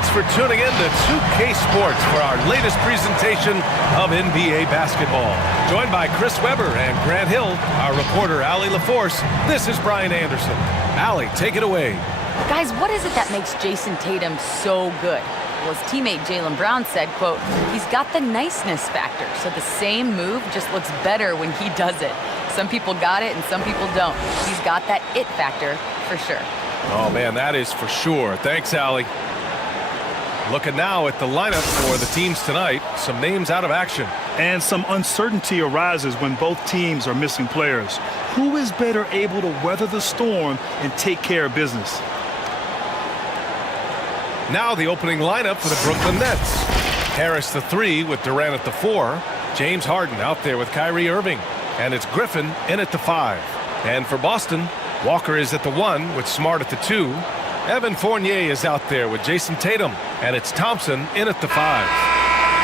Thanks for tuning in to 2K Sports for our latest presentation of NBA basketball. Joined by Chris Webber and Grant Hill, our reporter Allie LaForce, this is Brian Anderson. Allie, take it away. Guys, what is it that makes Jason Tatum so good? Well, his teammate Jaylen Brown said, quote, he's got the niceness factor, so the same move just looks better when he does it. Some people got it and some people don't. He's got that it factor for sure. Oh, man, that is for sure. Thanks, Allie. Looking now at the lineup for the teams tonight. Some names out of action. And some uncertainty arises when both teams are missing players. Who is better able to weather the storm and take care of business? Now the opening lineup for the Brooklyn Nets. Harris the 3 with Durant at the 4. James Harden out there with Kyrie Irving. And it's Griffin in at the 5. And for Boston, Walker is at the 1 with Smart at the 2. Evan Fournier is out there with Jason Tatum. And it's Thompson in at the 5.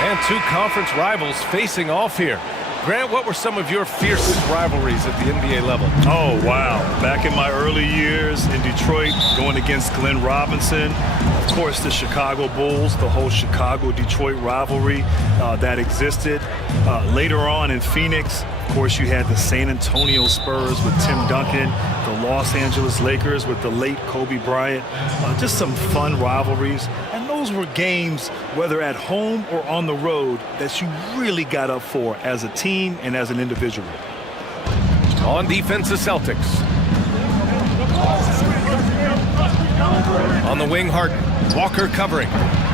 And two conference rivals facing off here. Grant, what were some of your fiercest rivalries at the NBA level? Oh, wow. Back in my early years in Detroit, going against Glenn Robinson. Of course, the Chicago Bulls, the whole Chicago-Detroit rivalry that existed. Later on in Phoenix, of course, you had the San Antonio Spurs with Tim Duncan, the Los Angeles Lakers with the late Kobe Bryant. Just some fun rivalries. And those were games, whether at home or on the road, that you really got up for as a team and as an individual. On defense, the Celtics. On the wing, Harden. Walker covering.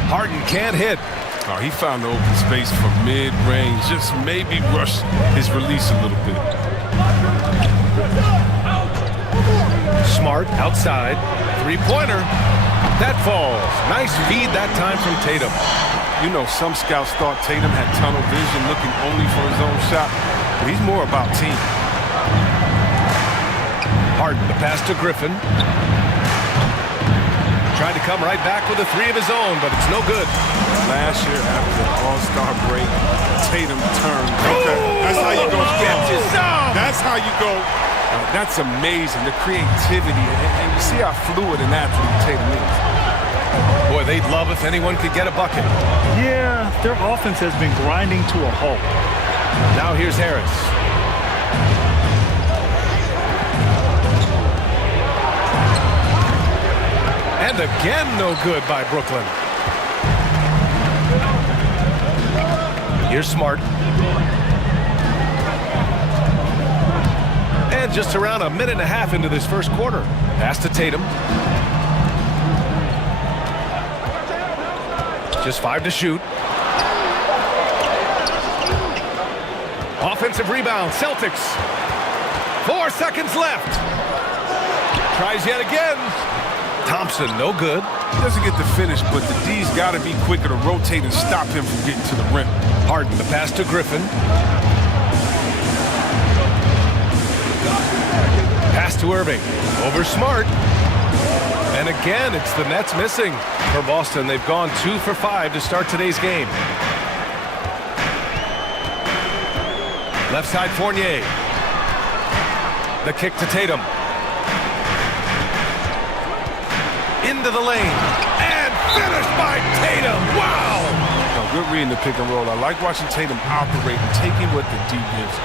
Harden can't hit. Oh, he found the open space from mid-range. Just maybe rush his release a little bit. Smart outside. Three-pointer. That falls. Nice feed that time from Tatum. You know, some scouts thought Tatum had tunnel vision, looking only for his own shot. But he's more about team. Harden, the pass to Griffin. Tried to come right back with a 3 of his own, but it's no good. Last year, after the All-Star break, Tatum turned. Okay, that's how you go. That's how you go. That's amazing, the creativity, and you see how fluid an athlete Tatum is. Boy, they'd love if anyone could get a bucket. Yeah, their offense has been grinding to a halt. Now here's Harris. And again, no good by Brooklyn. Here's Smart. And just around a minute and a half into this first quarter. Pass to Tatum. Just 5 to shoot. Offensive rebound, Celtics. 4 seconds left. Tries yet again. Thompson, no good. He doesn't get the finish, but the D's got to be quicker to rotate and stop him from getting to the rim. Harden, the pass to Griffin. Pass to Irving. Over Smart. And again, it's the Nets missing. For Boston, they've gone 2 for 5 to start today's game. Left side, Fournier. The kick to Tatum. Into the lane. And finished by Tatum. Wow! No, good reading the pick and roll. I like watching Tatum operate and taking what the D gives.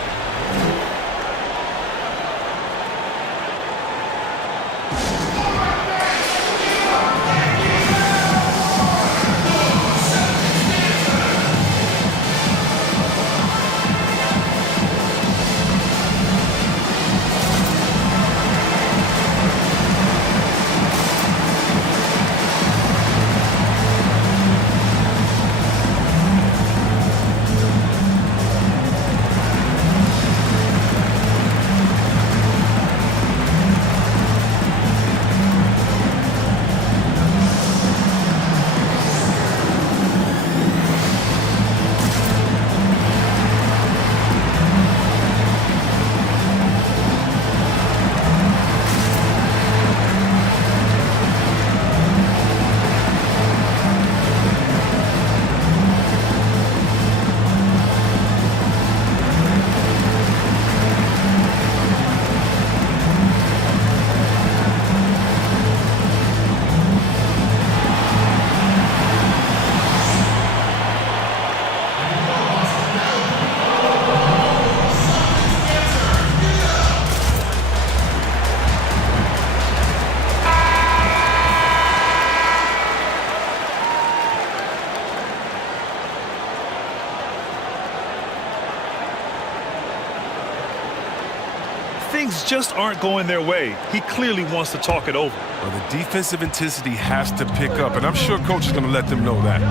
things just aren't going their way, he clearly wants to talk it over. Well, the defensive intensity has to pick up, and I'm sure coach is going to let them know that.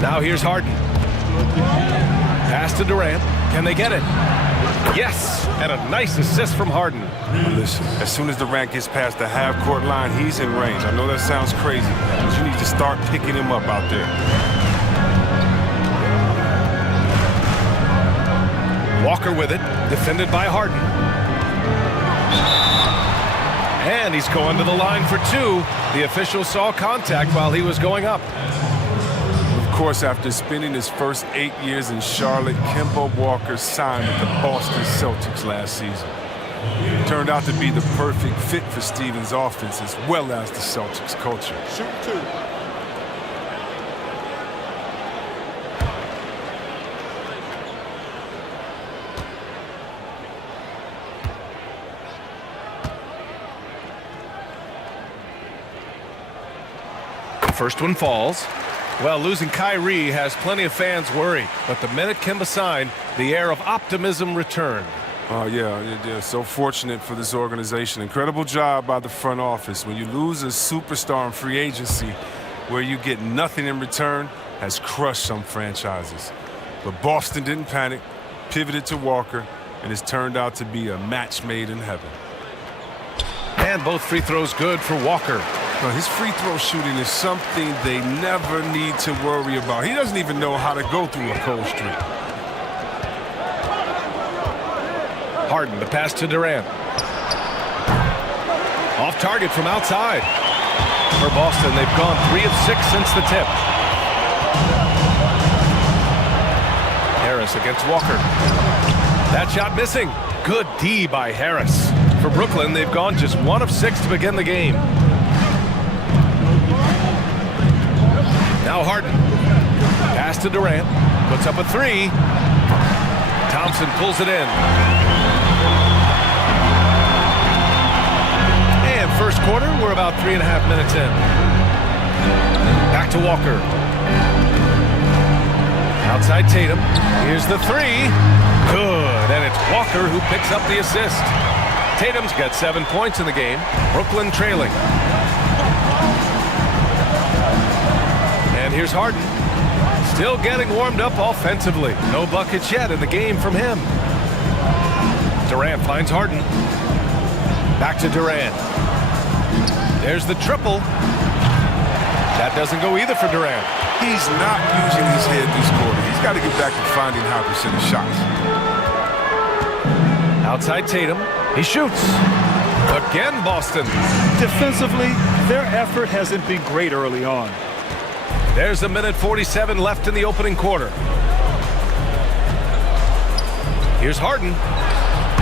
Now here's Harden. Pass to Durant. Can they get it? Yes, and a nice assist from Harden. Well, listen, as soon as Durant gets past the half-court line, he's in range. I know that sounds crazy, but you need to start picking him up out there. Walker with it, defended by Harden. And he's going to the line for two. The official saw contact while he was going up. Of course, after spending his first 8 years in Charlotte, Kemba Walker signed with the Boston Celtics last season. He turned out to be the perfect fit for Stevens' offense as well as the Celtics culture. Shoot two. First one falls. Well, losing Kyrie has plenty of fans worried, but the minute Kemba signed, the air of optimism returned. Oh, yeah, they're so fortunate for this organization. Incredible job by the front office. When you lose a superstar in free agency where you get nothing in return, has crushed some franchises. But Boston didn't panic, pivoted to Walker, and it's turned out to be a match made in heaven. And both free throws good for Walker. Well, his free throw shooting is something they never need to worry about. He doesn't even know how to go through a cold streak. Harden, the pass to Durant. Off target from outside. For Boston, they've gone 3 of 6 since the tip. Harris against Walker. That shot missing. Good D by Harris. For Brooklyn, they've gone just 1 of 6 to begin the game. Now Harden. Pass to Durant. Puts up a 3. Thompson pulls it in. And first quarter, we're about 3.5 minutes in. Back to Walker. Outside Tatum. Here's the 3. Good. And it's Walker who picks up the assist. Tatum's got 7 points in the game. Brooklyn trailing. And here's Harden. Still getting warmed up offensively. No buckets yet in the game from him. Durant finds Harden. Back to Durant. There's the triple. That doesn't go either for Durant. He's not using his head this quarter. He's got to get back to finding high percentage shots. Outside Tatum. He shoots. Again, Boston. Defensively, their effort hasn't been great early on. There's a minute 47 left in the opening quarter. Here's Harden.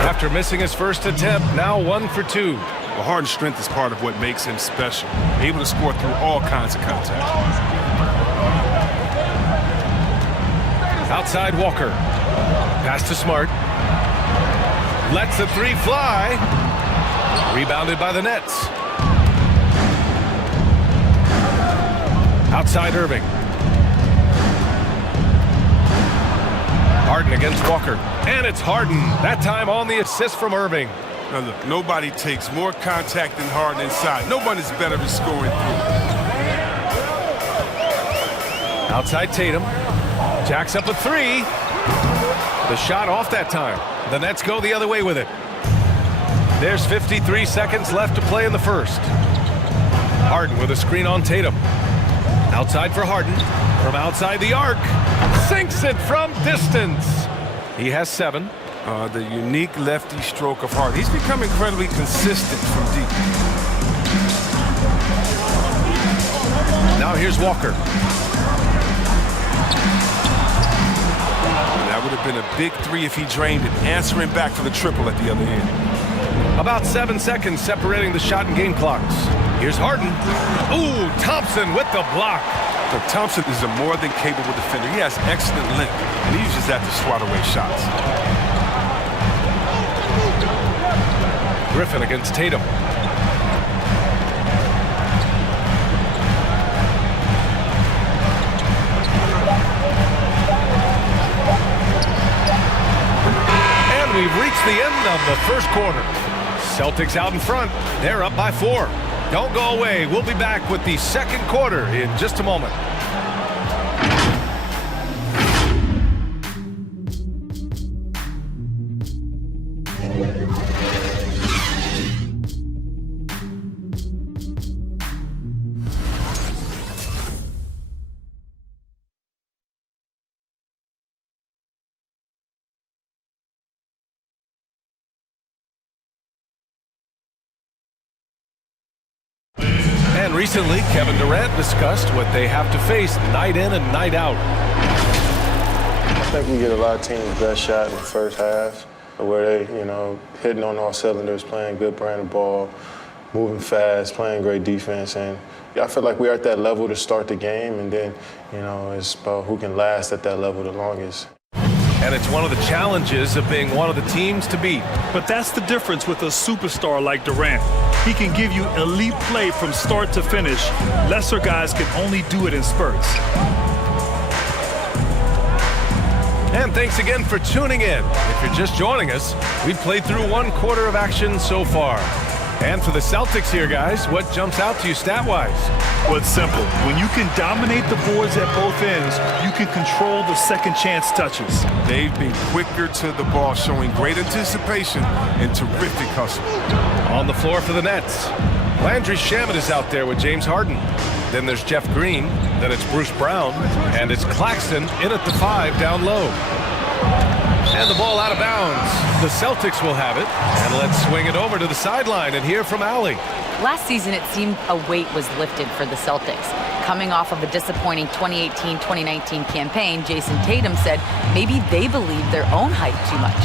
After missing his first attempt, now 1 for 2. Well, Harden's strength is part of what makes him special. Able to score through all kinds of contact. Outside Walker. Pass to Smart. Lets the 3 fly. Rebounded by the Nets. Outside Irving. Harden against Walker. And it's Harden. That time on the assist from Irving. Now look, nobody takes more contact than Harden inside. Nobody's better at scoring through. Outside Tatum. Jacks up a 3. The shot off that time. The Nets go the other way with it. There's 53 seconds left to play in the first. Harden with a screen on Tatum. Outside for Harden. From outside the arc. Sinks it from distance. He has 7. The unique lefty stroke of Harden. He's become incredibly consistent from deep. Now here's Walker. That would have been a big 3 if he drained it. Answering back for the triple at the other end. About 7 seconds separating the shot and game clocks. Here's Harden. Ooh, Thompson with the block. But Thompson is a more than capable defender. He has excellent length, and he uses that to swat away shots. Griffin against Tatum. we've reached the end of the first quarter. Celtics out in front. They're up by 4. Don't go away. We'll be back with the second quarter in just a moment. And recently, Kevin Durant discussed what they have to face night in and night out. I think we get a lot of teams' best shot in the first half, where they, hitting on all cylinders, playing good brand of ball, moving fast, playing great defense. And I feel like we're at that level to start the game, and then, it's about who can last at that level the longest. And it's one of the challenges of being one of the teams to beat. But that's the difference with a superstar like Durant. He can give you elite play from start to finish. Lesser guys can only do it in spurts. And thanks again for tuning in. If you're just joining us, we've played through one quarter of action so far. And for the Celtics here, guys, what jumps out to you stat-wise? Well, it's simple. When you can dominate the boards at both ends, you can control the second chance touches. They've been quicker to the ball, showing great anticipation and terrific hustle. On the floor for the Nets, Landry Shamet is out there with James Harden. Then there's Jeff Green, then it's Bruce Brown, and it's Claxton in at the 5 down low. And the ball out of bounds. The Celtics will have it. And let's swing it over to the sideline and hear from Allie. Last season, it seemed a weight was lifted for the Celtics. Coming off of a disappointing 2018-2019 campaign, Jason Tatum said maybe they believed their own hype too much.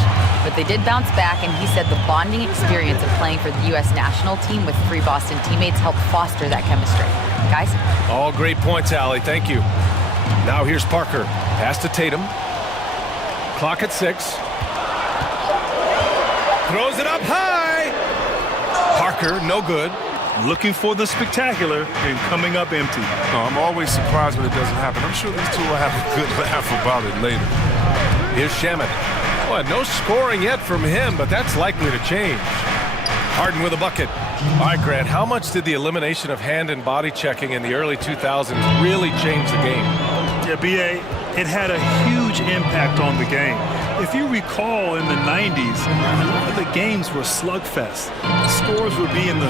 But they did bounce back, and he said the bonding experience of playing for the U.S. national team with 3 Boston teammates helped foster that chemistry. Guys? All great points, Allie. Thank you. Now here's Parker. Pass to Tatum. Clock at 6. Throws it up high. Parker, no good. Looking for the spectacular and coming up empty. No, I'm always surprised when it doesn't happen. I'm sure these two will have a good laugh about it later. Here's Shamet. Well, no scoring yet from him, but that's likely to change. Harden with a bucket. All right, Grant, how much did the elimination of hand and body checking in the early 2000s really change the game? Yeah, B.A., it had a huge impact on the game. If you recall, in the 90s, a lot of the games were slugfests. The scores would be in the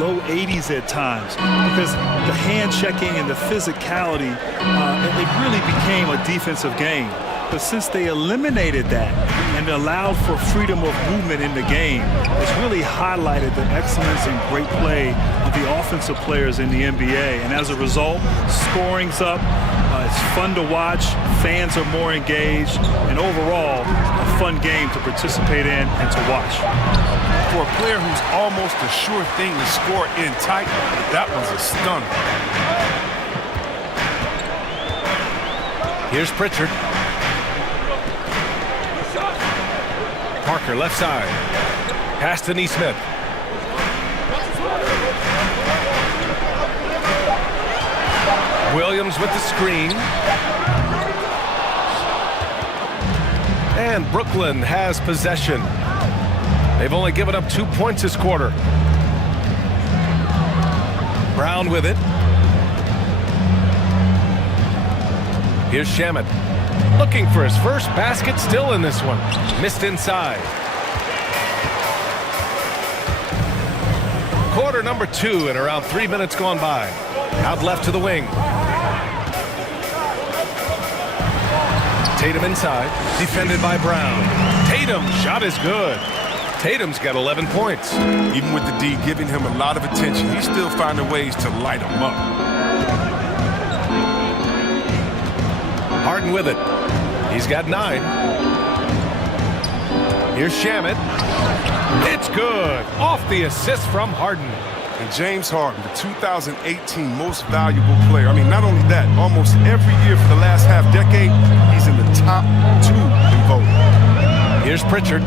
low 80s at times because the hand checking and the physicality, it really became a defensive game. But since they eliminated that and allowed for freedom of movement in the game, it's really highlighted the excellence and great play of the offensive players in the NBA. And as a result, scoring's up. It's fun to watch. Fans are more engaged. And overall, a fun game to participate in and to watch. For a player who's almost a sure thing to score in tight, that was a stunner. Here's Pritchard. Parker, left side. Pass to Nesmith. Williams with the screen. And Brooklyn has possession. They've only given up 2 points this quarter. Brown with it. Here's Shamet. Looking for his first basket, still in this one. Missed inside. Quarter number 2 and around 3 minutes gone by. Out left to the wing. Tatum inside, defended by Brown. Tatum, shot is good. Tatum's got 11 points. Even with the D giving him a lot of attention, he's still finding ways to light him up. Harden with it. He's got 9. Here's Shamet. It's good. Off the assist from Harden. And James Harden, the 2018 most valuable player. I mean, not only that, almost every year for the last half decade, he's in the top 2 in voting. Here's Pritchard.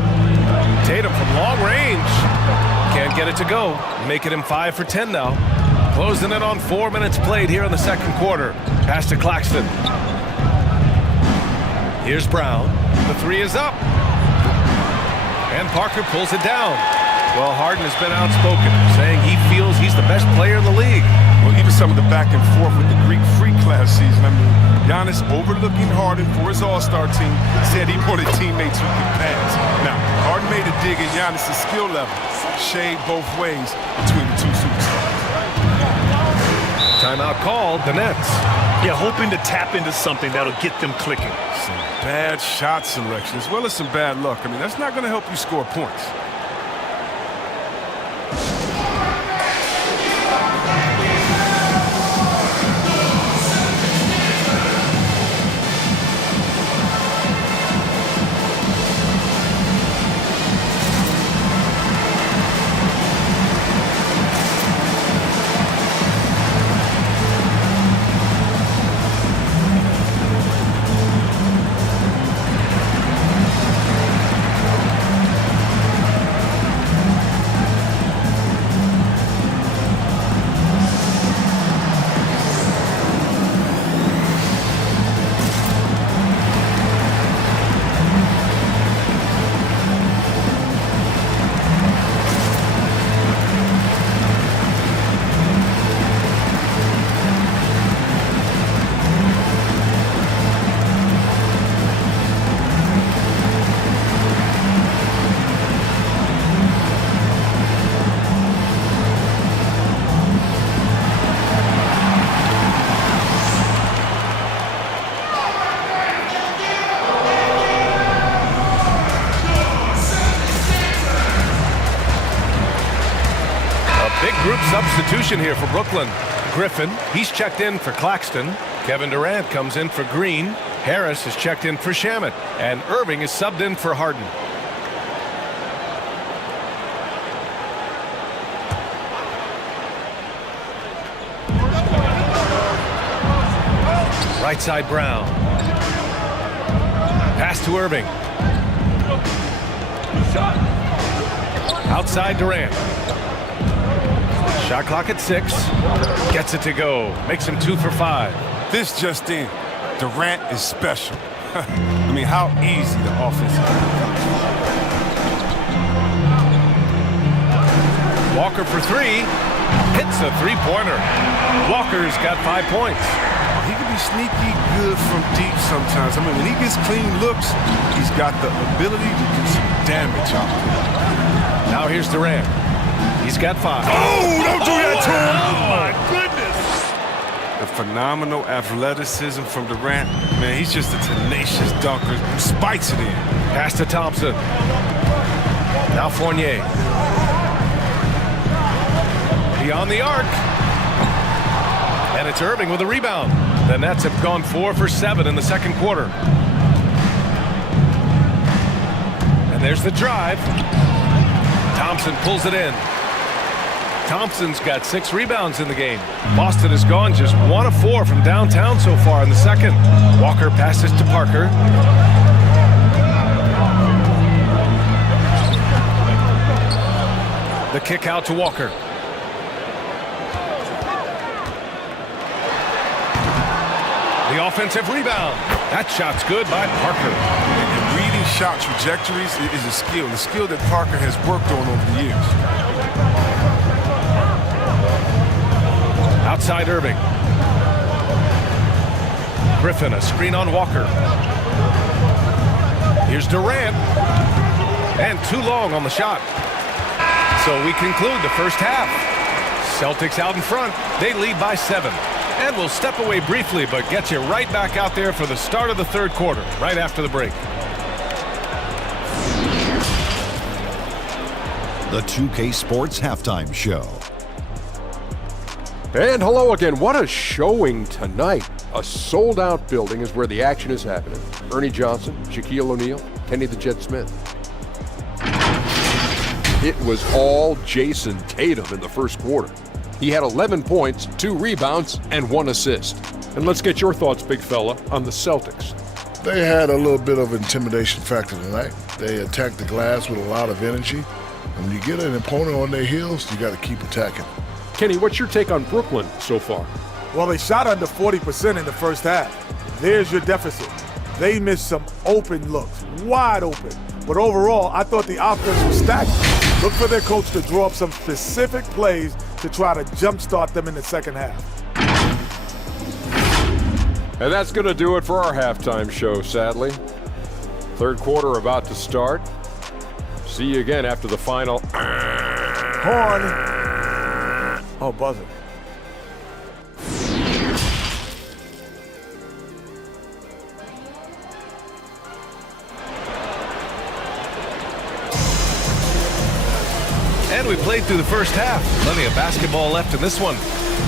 Tatum from long range. Can't get it to go. Making him 5 for 10 now. Closing in on 4 minutes played here in the second quarter. Pass to Claxton. Here's Brown. The 3 is up. And Parker pulls it down. Well, Harden has been outspoken, saying he feels he's the best player in the league. Well, even some of the back and forth with the Greek Freak class season. I mean, Giannis overlooking Harden for his All-Star team, said he wanted teammates who could pass. Now, Harden made a dig at Giannis' skill level, shade both ways between the two superstars. Timeout called, the Nets. Yeah, hoping to tap into something that'll get them clicking. Some bad shot selection as well as some bad luck. I mean, that's not going to help you score points. Substitution here for Brooklyn. Griffin, he's checked in for Claxton. Kevin Durant comes in for Green. Harris is checked in for Shamet. And Irving is subbed in for Harden. Right side Brown. Pass to Irving. Outside Durant. Shot clock at 6. Gets it to go. Makes him 2 for 5. This just in. Durant is special. I mean, how easy the offense is. Walker for 3. Hits a three-pointer. Walker's got 5 points. He can be sneaky good from deep sometimes. I mean, when he gets clean looks, he's got the ability to do some damage out there. Now here's Durant. He's got 5. Oh, don't do that to him! Oh, my goodness! The phenomenal athleticism from Durant. Man, he's just a tenacious dunker who spikes it in. Pass to Thompson. Now Fournier. Beyond the arc. And it's Irving with a rebound. The Nets have gone 4 for 7 in the second quarter. And there's the drive. Thompson pulls it in. Thompson's got 6 rebounds in the game. Boston has gone just 1 of 4 from downtown so far in the second. Walker passes to Parker. The kick out to Walker. The offensive rebound. That shot's good by Parker. And reading shot trajectories is a skill that Parker has worked on over the years. Outside Irving. Griffin, a screen on Walker. Here's Durant. And too long on the shot. So we conclude the first half. Celtics out in front. They lead by 7. And we'll step away briefly, but get you right back out there for the start of the third quarter, right after the break. The 2K Sports Halftime Show. And hello again. What a showing tonight. A sold-out building is where the action is happening. Ernie Johnson, Shaquille O'Neal, Kenny the Jet Smith. It was all Jason Tatum in the first quarter. He had 11 points, 2 rebounds, and 1 assist. And let's get your thoughts, big fella, on the Celtics. They had a little bit of intimidation factor tonight. They attacked the glass with a lot of energy. And when you get an opponent on their heels, you got to keep attacking. Kenny, what's your take on Brooklyn so far? Well, they shot under 40% in the first half. There's your deficit. They missed some open looks, wide open. But overall, I thought the offense was stagnant. Look for their coach to draw up some specific plays to try to jumpstart them in the second half. And that's going to do it for our halftime show, sadly. Third quarter about to start. See you again after the final. Horn. Oh, buzzer. And we played through the first half. Plenty of basketball left in this one.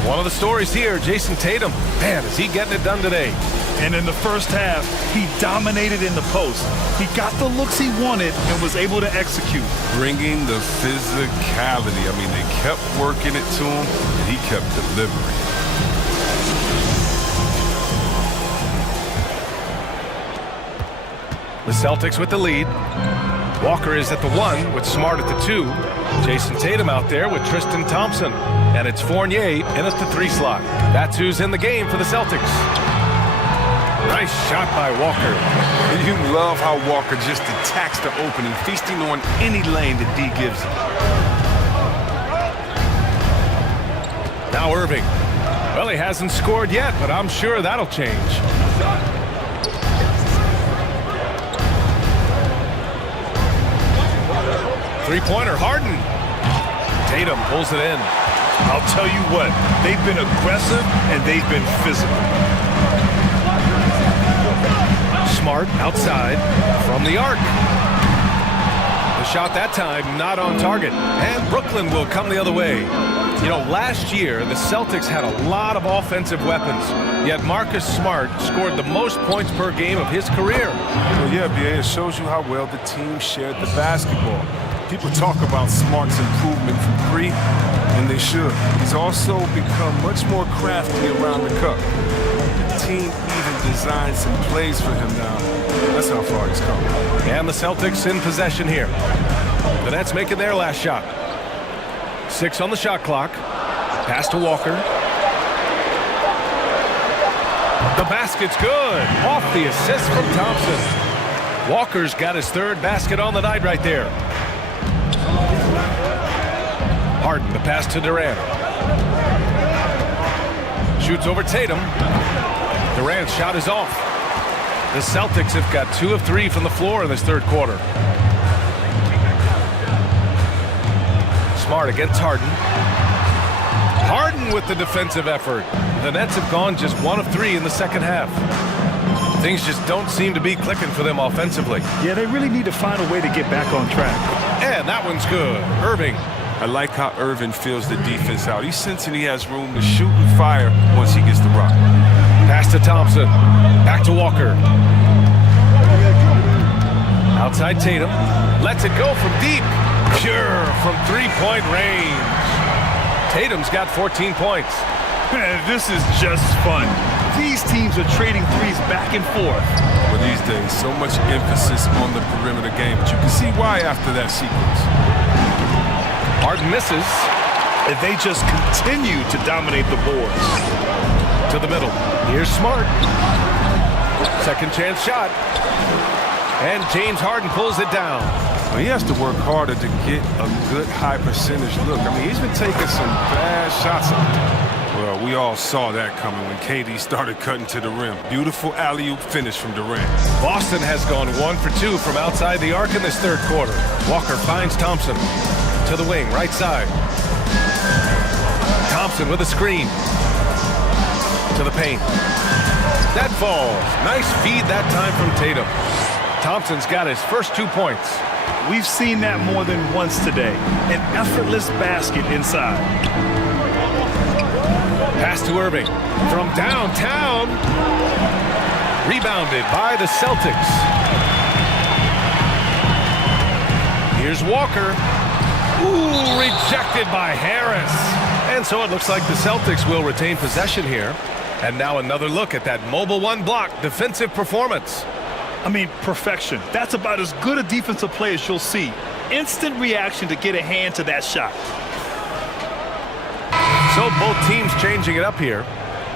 One of the stories here, Jason Tatum. Man, is he getting it done today. And in the first half, he dominated in the post. He got the looks he wanted and was able to execute. Bringing the physicality. I mean, they kept working it to him, and he kept delivering. The Celtics with the lead. Walker is at the 1 with Smart at the 2. Jason Tatum out there with Tristan Thompson. And it's Fournier in at the 3 slot. That's who's in the game for the Celtics. Nice shot by Walker. You love how Walker just attacks the opening, feasting on any lane that D gives him. Now Irving. Well, he hasn't scored yet, but I'm sure that'll change. Three-pointer, Harden. Tatum pulls it in. I'll tell you what, they've been aggressive and they've been physical. Smart outside from the arc. The shot that time not on target. And Brooklyn will come the other way. You know, last year, the Celtics had a lot of offensive weapons, yet Marcus Smart scored the most points per game of his career. Well, yeah, BA, it shows you how well the team shared the basketball. People talk about Smart's improvement from three, and they should. He's also become much more crafty around the cup. The team even designed some plays for him now. That's how far he's come. And the Celtics in possession here. The Nets making their last shot. 6 on the shot clock. Pass to Walker. The basket's good. Off the assist from Thompson. Walker's got his 3rd basket on the night right there. Harden, the pass to Durant. Shoots over Tatum. Durant's shot is off. The Celtics have got 2 of 3 from the floor in this 3rd quarter. Smart against Harden. Harden with the defensive effort. The Nets have gone just 1 of 3 in the 2nd half. Things just don't seem to be clicking for them offensively. Yeah, they really need to find a way to get back on track. And that one's good. Irving. I like how Irving feels the defense out. He's sensing he has room to shoot and fire once he gets the rock. Pass to Thompson. Back to Walker. Outside Tatum. Lets it go from deep. Pure from 3-point range. Tatum's got 14 points. Man, this is just fun. These teams are trading threes back and forth. Well, these days, so much emphasis on the perimeter game, but you can see why after that sequence. Harden misses. And they just continue to dominate the boards. To the middle. Here's Smart. Second chance shot. And James Harden pulls it down. Well, he has to work harder to get a good high percentage look. I mean, he's been taking some bad shots. Well, we all saw that coming when KD started cutting to the rim. Beautiful alley-oop finish from Durant. Boston has gone 1 for 2 from outside the arc in this 3rd quarter. Walker finds Thompson. To the wing, right side. Thompson with a screen. To the paint. That falls. Nice feed that time from Tatum. Thompson's got his first 2 points. We've seen that more than once today. An effortless basket inside. Pass to Irving. From downtown. Rebounded by the Celtics. Here's Walker. Ooh, rejected by Harris. And so it looks like the Celtics will retain possession here. And now another look at that mobile 1 block defensive performance. I mean, perfection. That's about as good a defensive play as you'll see. Instant reaction to get a hand to that shot. So both teams changing it up here.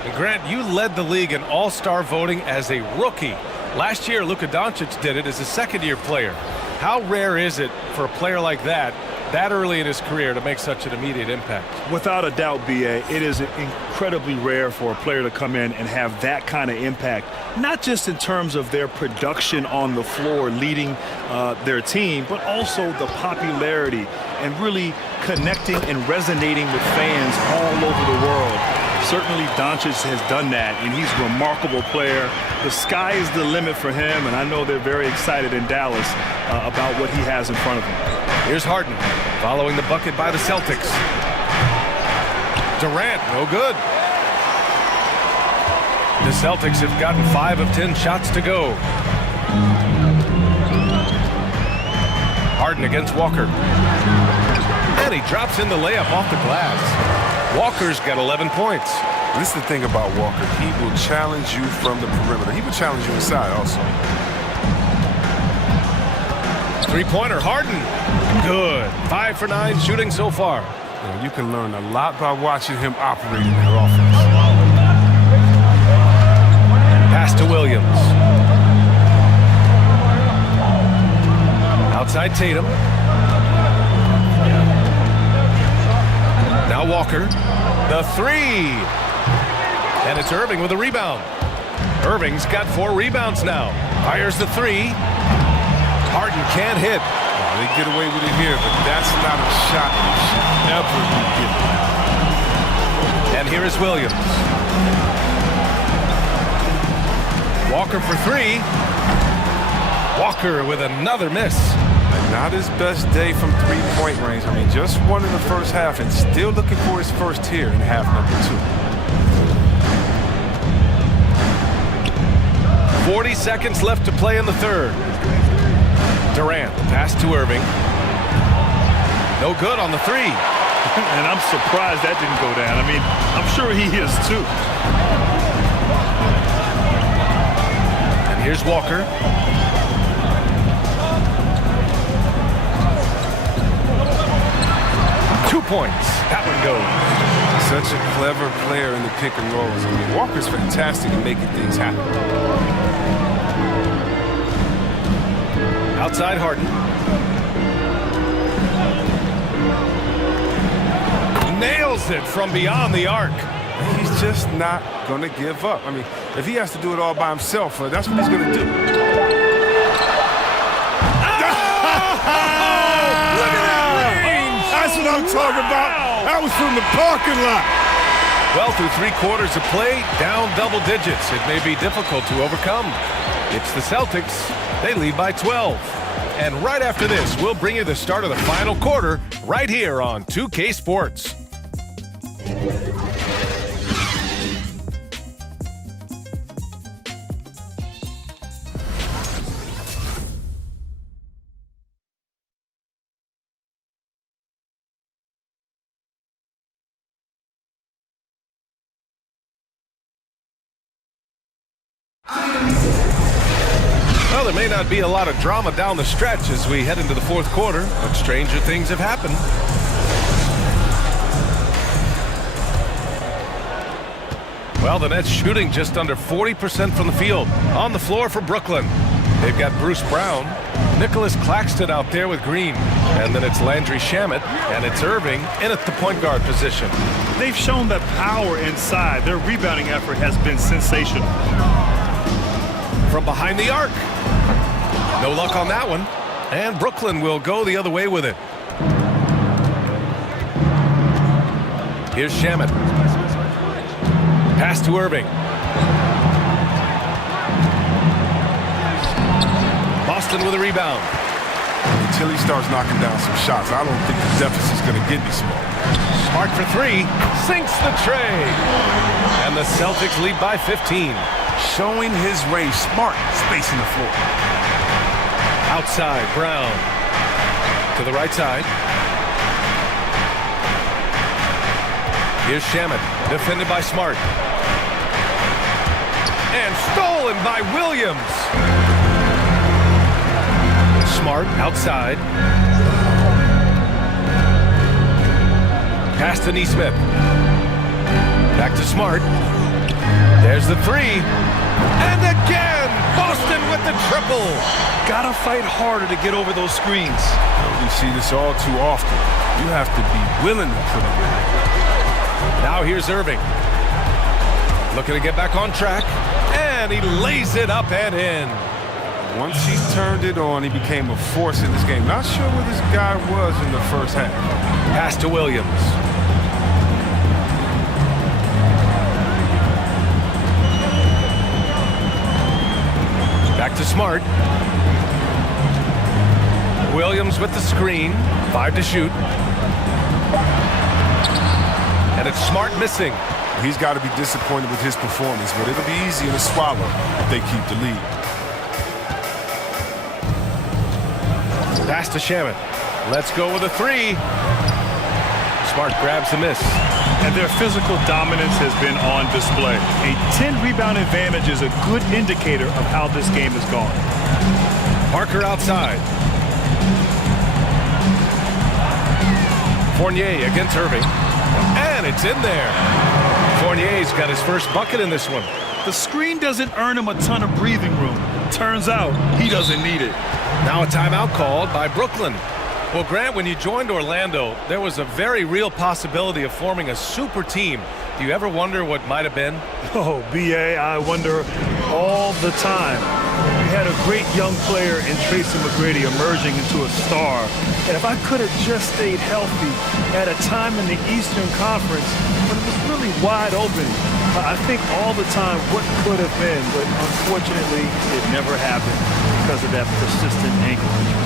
And Grant, you led the league in all-star voting as a rookie. Last year, Luka Doncic did it as a second-year player. How rare is it for a player like that early in his career to make such an immediate impact? Without a doubt, B.A., it is incredibly rare for a player to come in and have that kind of impact, not just in terms of their production on the floor leading their team, but also the popularity and really connecting and resonating with fans all over the world. Certainly Doncic has done that, and he's a remarkable player. The sky is the limit for him, and I know they're very excited in Dallas about what he has in front of him. Here's Harden following the bucket by the Celtics. Durant, no good. The Celtics have gotten 5 of 10 shots to go. Harden against Walker. And he drops in the layup off the glass. Walker's got 11 points. This is the thing about Walker. He will challenge you from the perimeter. He will challenge you inside also. Three-pointer, Harden. Good. 5 for 9 shooting so far. You can learn a lot by watching him operate in their offense. Pass to Williams. Outside Tatum. Now Walker. The three. And it's Irving with a rebound. Irving's got 4 rebounds now. Fires the three. Harden can't hit. They get away with it here, but that's not a shot you should ever be given. And here is Williams. Walker for 3. Walker with another miss. Not his best day from three-point range. I mean, just won in the first half and still looking for his first here in half number 2. 40 seconds left to play in the third. Durant, pass to Irving. No good on the three. And I'm surprised that didn't go down. I mean, I'm sure he is too. And here's Walker. Points. That one goes. Such a clever player in the pick and rolls. I mean, Walker's fantastic at making things happen. Outside Harden. Nails it from beyond the arc. He's just not going to give up. I mean, if he has to do it all by himself, that's what he's going to do. That's what I'm talking about. That was from the parking lot. Well, through 3 quarters of play, down double digits. It may be difficult to overcome. It's the Celtics. They lead by 12. And right after this, we'll bring you the start of the final quarter right here on 2K Sports. Well, there may not be a lot of drama down the stretch as we head into the fourth quarter, but stranger things have happened. Well, the Nets shooting just under 40% from the field. On the floor for Brooklyn. They've got Bruce Brown, Nicholas Claxton out there with Green, and then it's Landry Shamet, and it's Irving in at the point guard position. They've shown that power inside. Their rebounding effort has been sensational. From behind the arc. No luck on that one. And Brooklyn will go the other way with it. Here's Shamet. Pass to Irving. Boston with a rebound. Until he starts knocking down some shots, I don't think the deficit's going to get any smaller. Smart for 3. Sinks the tray. And the Celtics lead by 15. Showing his range. Smart spacing the floor. Outside, Brown. To the right side. Here's Shamet. Defended by Smart. And stolen by Williams. Smart outside. Pass to Nesmith. Back to Smart. There's the 3. And again, Boston with the triple. struggle. Gotta fight harder to get over those screens. We see this all too often. You have to be willing to put it in. Now here's Irving. Looking to get back on track. And he lays it up and in. Once he turned it on, he became a force in this game. Not sure where this guy was in the first half. Pass to Williams. Back to Smart. Williams with the screen. 5 to shoot. And it's Smart missing. He's got to be disappointed with his performance, but it'll be easier to swallow if they keep the lead. Pass to Shaman. Let's go with a 3. Smart grabs the miss. And their physical dominance has been on display. A 10-rebound advantage is a good indicator of how this game has gone. Parker outside. Fournier against Irving. And it's in there. Fournier's got his first bucket in this one. The screen doesn't earn him a ton of breathing room. Turns out he doesn't need it. Now a timeout called by Brooklyn. Well, Grant, when you joined Orlando, there was a very real possibility of forming a super team. Do you ever wonder what might have been? Oh, B.A., I wonder all the time. We had a great young player in Tracy McGrady emerging into a star. And if I could have just stayed healthy at a time in the Eastern Conference when it was really wide open, I think all the time what could have been, but unfortunately it never happened because of that persistent ankle injury.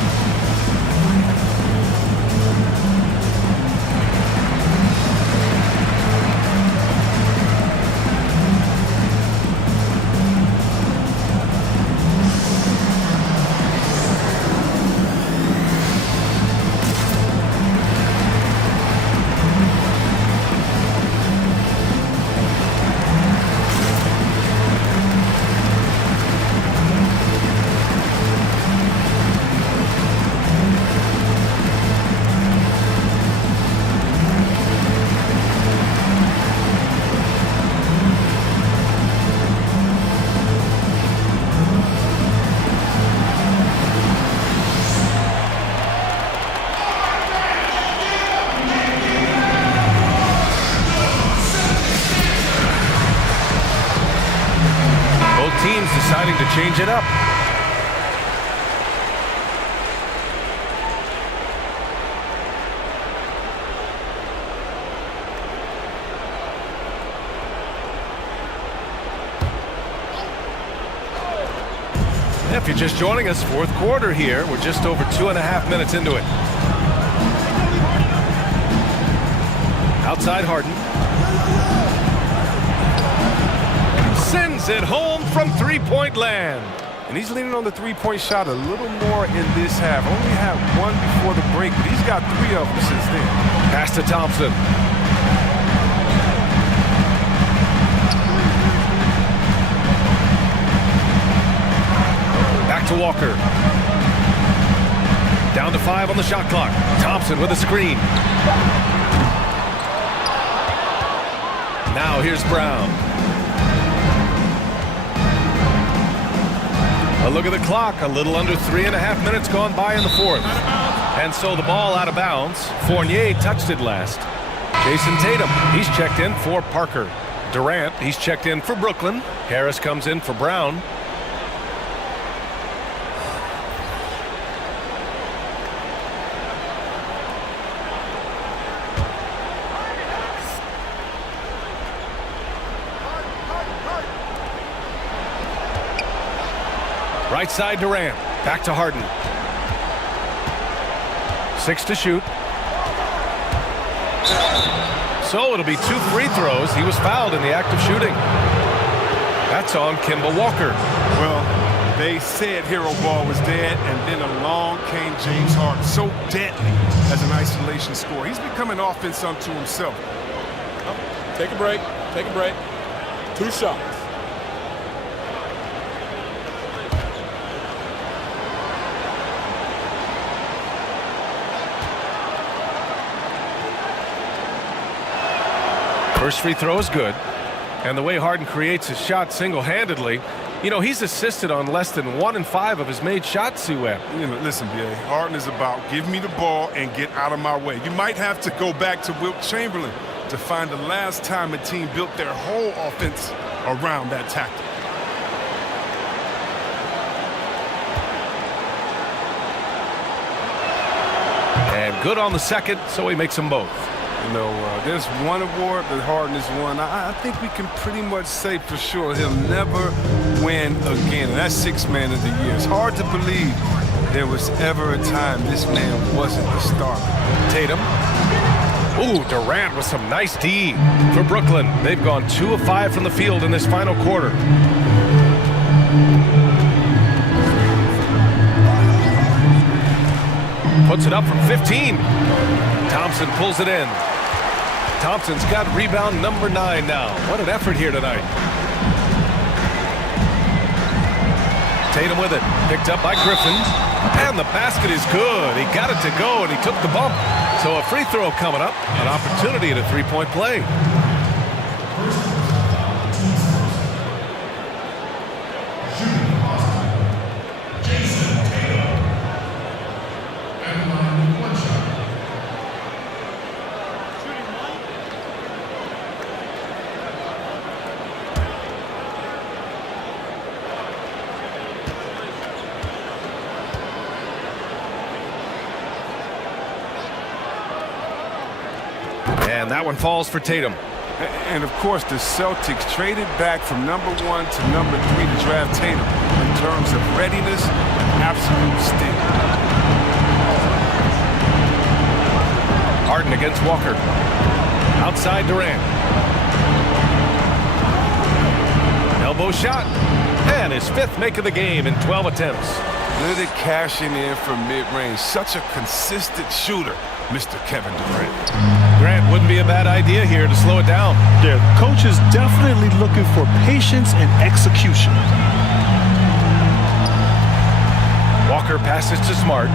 Teams deciding to change it up. If you're just joining us, fourth quarter here. We're just over 2.5 minutes into it. Outside Harden. Sends it home from three-point land. And he's leaning on the three-point shot a little more in this half. Only had one before the break, but he's got 3 of them since then. Pass to Thompson. Back to Walker. Down to 5 on the shot clock. Thompson with a screen. Now here's Brown. A look at the clock. A little under 3.5 minutes gone by in the fourth. And so the ball out of bounds. Fournier touched it last. Jason Tatum, he's checked in for Parker. Durant, he's checked in for Brooklyn. Harris comes in for Brown. Right side Durant. Back to Harden. 6 to shoot. So it'll be 2 free throws. He was fouled in the act of shooting. That's on Kemba Walker. Well, they said hero ball was dead, and then along came James Harden. So deadly as an isolation scorer. He's becoming offense unto himself. Take a break. Take a break. 2 shots. First free throw is good. And the way Harden creates his shot single-handedly, You know, he's assisted on less than 1 in 5 of his made shots, C-Web. You know, listen, B.A., Harden is about give me the ball and get out of my way. You might have to go back to Wilt Chamberlain to find the last time a team built their whole offense around that tactic. And good on the second, so he makes them both. You know, there's one award that Harden has won. I think we can pretty much say for sure he'll never win again. And that's Sixth Man of the Year. It's hard to believe there was ever a time this man wasn't the star. Tatum. Ooh, Durant with some nice D for Brooklyn. They've gone 2 of 5 from the field in this final quarter. Puts it up from 15. Thompson pulls it in. Thompson's got rebound number 9 now. What an effort here tonight. Tatum with it. Picked up by Griffin. And the basket is good. He got it to go, and he took the bump. So a free throw coming up. An opportunity at a three-point play. And that one falls for Tatum. And, of course, the Celtics traded back from number 1 to number 3 to draft Tatum in terms of readiness and absolute steal. Harden against Walker. Outside Durant. Elbow shot. And his 5th make of the game in 12 attempts. Good at cashing in from mid-range. Such a consistent shooter, Mr. Kevin Durant. Grant, wouldn't be a bad idea here to slow it down. Yeah, the coach is definitely looking for patience and execution. Walker passes to Smart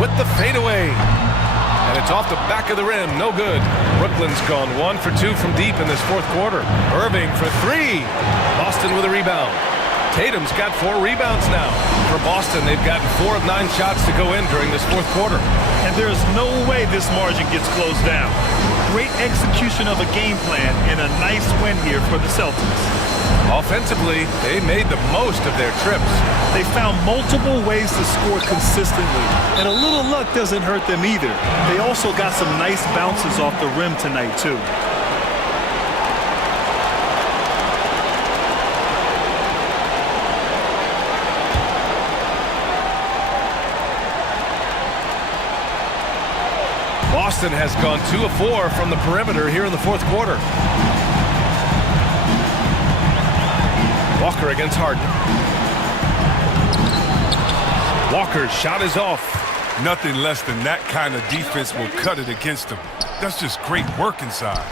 with the fadeaway. And it's off the back of the rim. No good. Brooklyn's gone 1 for 2 from deep in this 4th quarter. Irving for 3. Boston with a rebound. Tatum's got 4 rebounds now. For Boston, they've gotten 4 of 9 shots to go in during this 4th quarter. And there's no way this margin gets closed down. Great execution of a game plan and a nice win here for the Celtics. Offensively, they made the most of their trips. They found multiple ways to score consistently, and a little luck doesn't hurt them either. They also got some nice bounces off the rim tonight, too. Boston has gone 2 of 4 from the perimeter here in the 4th quarter. Walker against Harden. Walker's shot is off. Nothing less than that kind of defense will cut it against them. That's just great work inside.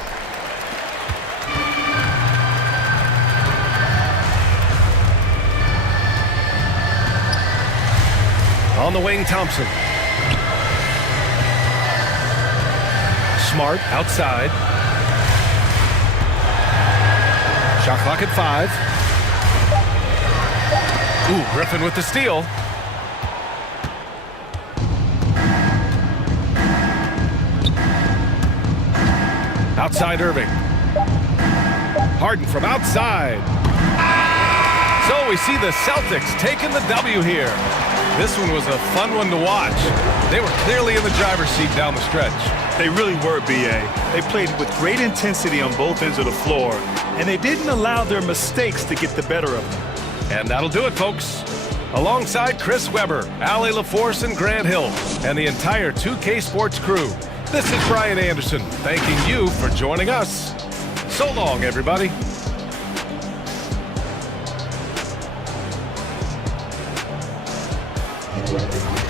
On the wing, Thompson. Smart outside. Shot clock at 5. Ooh, Griffin with the steal. Outside Irving. Harden from outside. So we see the Celtics taking the W here. This one was a fun one to watch. They were clearly in the driver's seat down the stretch. They really were, B.A. They played with great intensity on both ends of the floor, and they didn't allow their mistakes to get the better of them. And that'll do it, folks. Alongside Chris Webber, Allie LaForce, and Grant Hill, and the entire 2K Sports crew, this is Brian Anderson, thanking you for joining us. So long, everybody. Right.